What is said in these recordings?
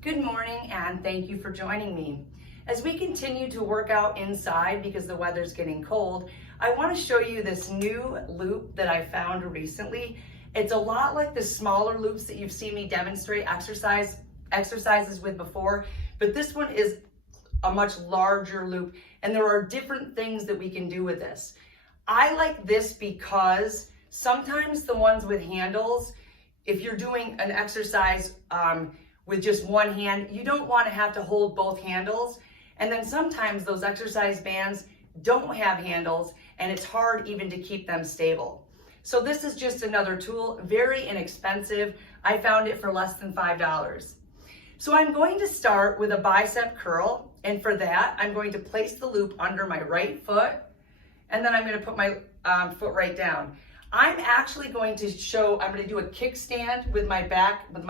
Good morning and thank you for joining me. As we continue to work out inside because the weather's getting cold, I want to show you this new loop that I found recently. It's a lot like the smaller loops that you've seen me demonstrate exercises with before, but this one is a much larger loop and there are different things that we can do with this. I like this because sometimes the ones with handles, if you're doing an exercise with just one hand, you don't want to have to hold both handles. And then sometimes those exercise bands don't have handles and it's hard even to keep them stable. So this is just another tool, very inexpensive. I found it for less than $5. So I'm going to start with a bicep curl. And for that, I'm going to place the loop under my right foot. And then I'm going to put my foot right down. I'm actually going to I'm going to do a kickstand with my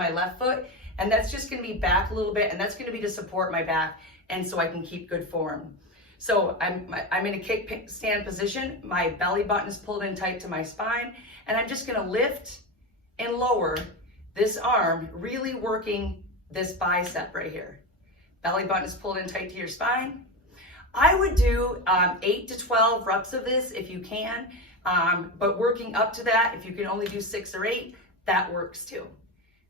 left foot. And that's just going to be back a little bit. And that's going to be to support my back. And so I can keep good form. So I'm in a kickstand position. My belly button is pulled in tight to my spine. And I'm just going to lift and lower this arm, really working this bicep right here. Belly button is pulled in tight to your spine. I would do 8 to 12 reps of this if you can, but working up to that, if you can only do 6 or 8, that works too.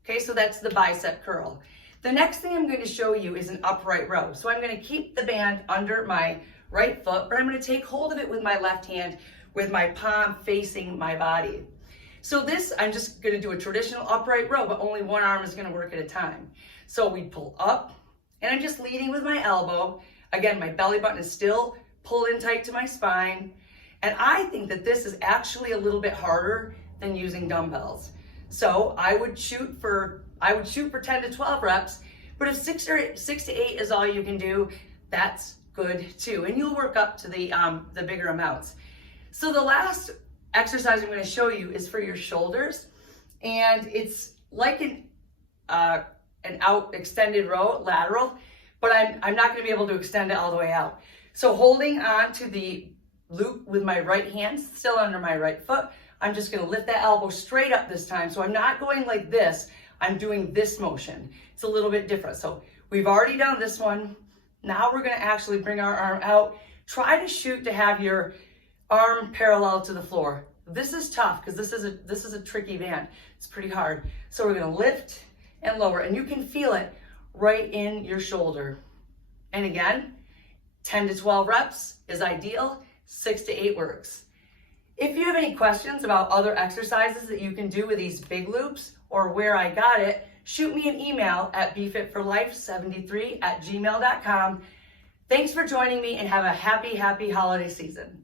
Okay, so that's the bicep curl. The next thing I'm going to show you is an upright row. So I'm going to keep the band under my right foot, but I'm going to take hold of it with my left hand with my palm facing my body. So this, I'm just going to do a traditional upright row, but only one arm is going to work at a time. So we pull up, and I'm just leading with my elbow. Again, my belly button is still pulled in tight to my spine. And I think that this is actually a little bit harder than using dumbbells. So I would shoot for 10 to 12 reps, but if 6 to 8 is all you can do, that's good too. And you'll work up to the bigger amounts. So the last exercise I'm going to show you is for your shoulders. And it's like an out extended row, lateral, but I'm not going to be able to extend it all the way out. So holding on to the loop with my right hand, still under my right foot, I'm just going to lift that elbow straight up this time. So I'm not going like this. I'm doing this motion. It's a little bit different. So we've already done this one. Now we're going to actually bring our arm out. Try to shoot to have your arm parallel to the floor. This is tough because this is a tricky band. It's pretty hard. So we're going to lift and lower, and you can feel it right in your shoulder. And again, 10 to 12 reps is ideal. 6 to 8 works. If you have any questions about other exercises that you can do with these big loops or where I got it, shoot me an email at bfitforlife73@gmail.com. Thanks for joining me and have a happy holiday season.